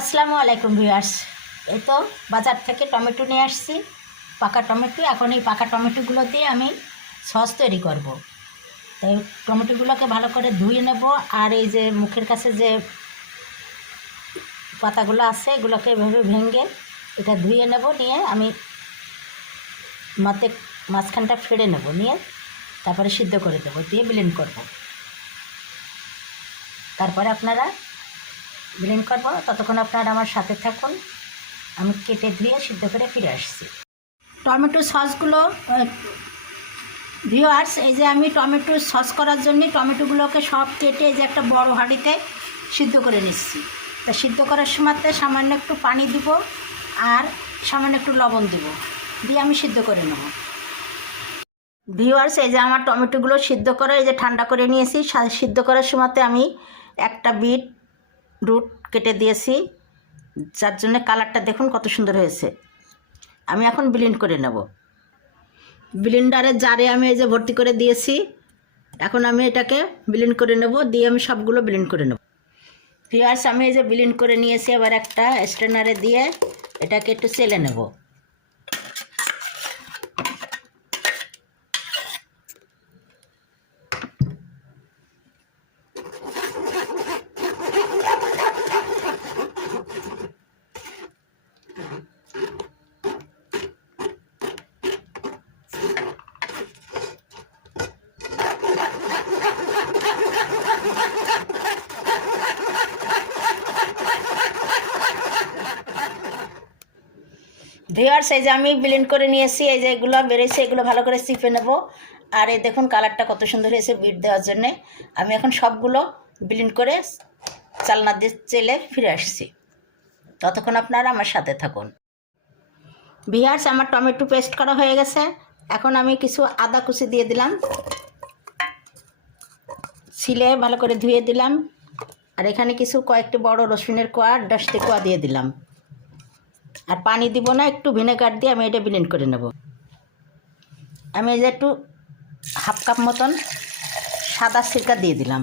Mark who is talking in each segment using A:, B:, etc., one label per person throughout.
A: আসসালামু আলাইকুম ভিউয়ার্স এই তো বাজার থেকে টমেটো নিয়ে আসছি, পাকা টমেটো এখন এই পাকা টমেটোগুলো দিয়ে আমি সস তৈরি করব। তাই টমেটোগুলোকে ভালো করে ধুয়ে নেব আর এই যে মুখের কাছে যে পাতাগুলো আছে, এগুলোকে এভাবে ভেঙে এটা ধুয়ে নেব, নিয়ে আমি মাতে মাঝখানটা ফেড়ে নেব, নিয়ে তারপরে সিদ্ধ করে দেবো, দিয়ে ব্লেন্ড করব। তারপরে আপনারা ব্লেন্ড করব ততক্ষণ আপনারা আমার সাথে থাকুন। আমি কেটে ধুয়ে সিদ্ধ করে ফিরে আসছি। টমেটো সসগুলো ভিওয়ার্স এই যে আমি টমেটো সস করার জন্য টমেটোগুলোকে সব কেটে এই যে একটা বড় হাঁড়িতে সিদ্ধ করে নিচ্ছি। তা সিদ্ধ করার সময়তে সামান্য একটু পানি দিব আর সামান্য একটু লবণ দিব। দিয়ে আমি সিদ্ধ করে নেব। ভিওয়ার্স এই যে আমার টমেটোগুলো সিদ্ধ করে, এই যে ঠান্ডা করে নিয়েছি। সিদ্ধ করার সময়তে আমি একটা বিট রুট কেটে দিয়েছি, যার জন্য কালারটা দেখুন কত সুন্দর হয়েছে। আমি এখন ব্লিন্ড করে নেব। ব্লিন্ডারের জারে আমি এই যে ভর্তি করে দিয়েছি। এখন আমি এটাকে ব্লিন্ড করে নেব, দিয়ে আমি সবগুলো ব্লিন্ড করে নেব। পিঁয়াজ আমি এই যে ব্লিন্ড করে নিয়েছি, এবার একটা স্ট্রেনারে দিয়ে এটাকে একটু চেলে নেব। ভিওয়ার্স এই যে আমি ব্লেন্ড করে নিয়েছি, এই যে এগুলো বেড়েছে, এগুলো ভালো করে চিপে নেব। আর এই দেখুন কালারটা কত সুন্দর হয়েছে বিট দেওয়ার জন্যে। আমি এখন সবগুলো ব্লেন্ড করে চালনা দিয়ে চেলে ফিরে আসছি। ততক্ষণ আপনারা আমার সাথে থাকুন। ভিওয়ার্স আমার টমেটো পেস্ট করা হয়ে গেছে। এখন আমি কিছু আদা কুচি দিয়ে দিলাম। ছিলে ভালো করে ধুয়ে দিলাম। আর এখানে কিছু কয়েকটি বড় রসুনের কোয়া দশটি কোয়া দিয়ে দিলাম। আর পানি দিব না, একটু ভিনেগার দিয়ে আমি এটা ব্লেন্ড করে নেব। আমি এই যে একটু হাফ কাপ মতন সাদা সিরকা দিয়ে দিলাম।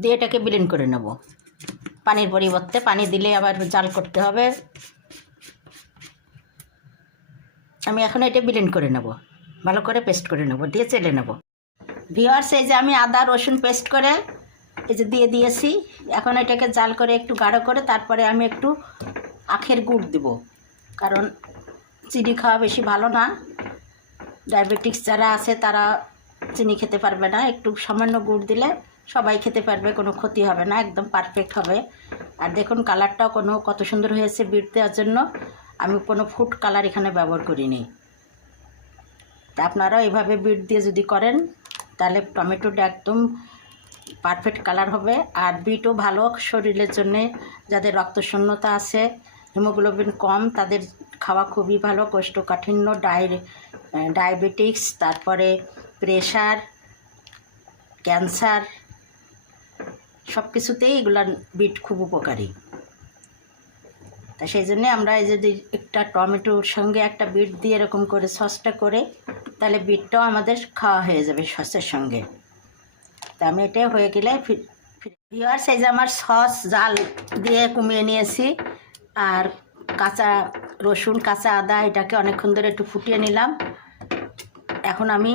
A: দিয়ে এটাকে ব্লেন্ড করে নেব। পানির পরিবর্তে পানি দিলে আবার জাল করতে হবে। আমি এখন এটা ব্লেন্ড করে নেব। ভালো করে পেস্ট করে নেব, দিয়ে চেলে নেব। ভিওয়ার্স এই যে আমি আদা রসুন পেস্ট করে এই যে দিয়ে দিয়েছি, এখন এটাকে জাল করে একটু গাঢ় করে তারপরে আমি একটু আখের গুড় দেব। কারণ চিনি খাওয়া বেশি ভালো না। ডায়াবেটিক্স যারা আছে তারা চিনি খেতে পারবে না। একটু সামান্য গুড় দিলে সবাই খেতে পারবে, কোনো ক্ষতি হবে না, একদম পারফেক্ট হবে। আর দেখুন কালারটাও কোনো কত সুন্দর হয়েছে বিট দেওয়ার জন্য। আমি কোনো ফুড কালার এখানে ব্যবহার করিনি। তা আপনারাও এভাবে বিট দিয়ে যদি করেন, তাহলে টমেটোটা একদম পারফেক্ট কালার হবে। আর বিটও ভালো, শরীরের জন্যে যাদের রক্তশূন্যতা আছে হিমোগ্লোবিন কম, তাদের খাওয়া খুবই ভালো, কোষ্ঠকাঠিন্য ডায় ডায়াবেটিক্স তারপরে প্রেশার ক্যান্সার সব কিছুতেই এগুলা বিট খুব উপকারী। তা সেই জন্যে আমরা এই যদি একটা টমেটোর সঙ্গে একটা বিট দিয়ে এরকম করে সসটা করে, তাহলে বিটটাও আমাদের খাওয়া হয়ে যাবে সসের সঙ্গে। তা আমি এটা হয়ে গেলে ভিওয়ার্স এই যে আমার সস, জাল দিয়ে কমিয়ে নিয়েছি। আর কাঁচা রসুন, কাঁচা আদা, এটাকে অনেকক্ষণ ধরে একটু ফুটিয়ে নিলাম। এখন আমি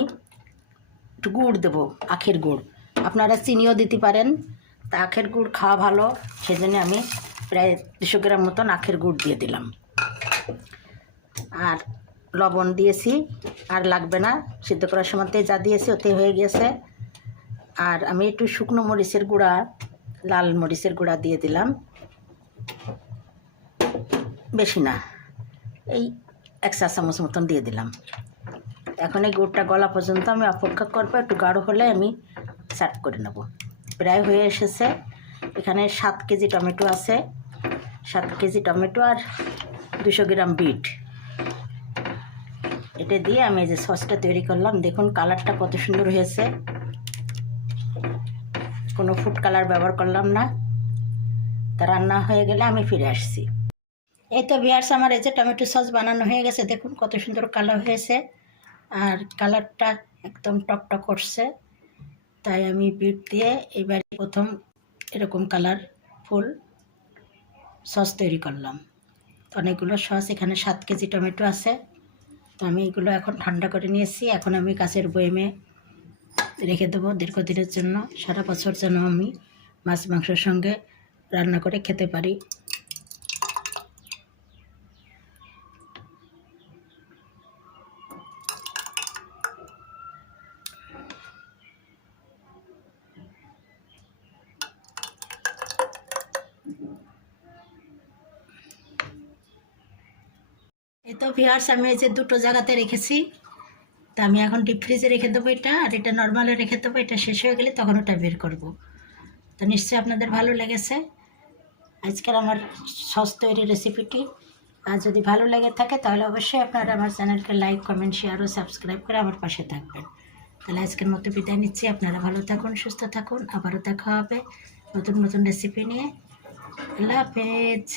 A: একটু গুড় দেবো, আখের গুড়। আপনারা চিনিও দিতে পারেন, তা আখের গুড় খাওয়া ভালো। সেজন্য আমি প্রায় দুশো গ্রাম মতন আখের গুড় দিয়ে দিলাম। আর লবণ দিয়েছি, আর লাগবে না। সিদ্ধ করার সময়তে যা দিয়েছি ওতে হয়ে গিয়েছে আর আমি একটু শুকনো মরিচের গুঁড়া, লাল মরিচের গুঁড়া দিয়ে দিলাম। বেশি না, এই এক চা চামচ মতন দিয়ে দিলাম। এখন এই গুড়টা গলা পর্যন্ত আমি অপেক্ষা করব, একটু গাঢ় হলে আমি সার্ভ করে নেব। প্রায় হয়ে এসেছে। এখানে সাত কেজি টমেটো আছে। সাত কেজি টমেটো আর দুশো গ্রাম বিট। এটা দিয়ে আমি যে সসটা তৈরি করলাম। দেখুন, কালারটা কত সুন্দর হয়েছে। কোনো ফুড কালার ব্যবহার করলাম না। তা রান্না হয়ে গেলে আমি ফিরে আসছি। এই তো বিয়ার্স, আমার এই যে টমেটো সস বানানো হয়ে গেছে, দেখুন কত সুন্দর কালার হয়েছে। আর কালারটা একদম টকটক করছে। তাই আমি বিট দিয়ে এবার প্রথম এরকম কালার ফুল সস তৈরি করলাম। তো অনেকগুলো সস, এখানে সাত কেজি টমেটো আছে। তো আমি এগুলো এখন ঠান্ডা করে নিয়েছি। এখন আমি কাছের বয়েমে রেখে দেবো দীর্ঘদিনের জন্য। সারা বছর যেন আমি মাছ, মাংসের সঙ্গে রান্না করে খেতে পারি। তো ভিয়ার্স আমি এই যে দুটো জায়গাতে রেখেছি। তা আমি এখন ডিপ ফ্রিজে রেখে দেবো এটা, আর এটা নর্মালে রেখে দেবো, এটা শেষ হয়ে গেলে তখন ওটা বের করব। তো নিশ্চয়ই আপনাদের ভালো লেগেছে। আজকের আমার সস তৈরি রেসিপিটি আর যদি ভালো লেগে থাকে, তাহলে অবশ্যই আপনারা আমার চ্যানেলকে লাইক কমেন্ট শেয়ার ও সাবস্ক্রাইব করে আমার পাশে থাকবেন। তাহলে আজকের মতো বিদায় নিচ্ছি। আপনারা ভালো থাকুন, সুস্থ থাকুন। আবারও দেখা হবে নতুন নতুন রেসিপি নিয়ে। আল্লাহ হাফেজ।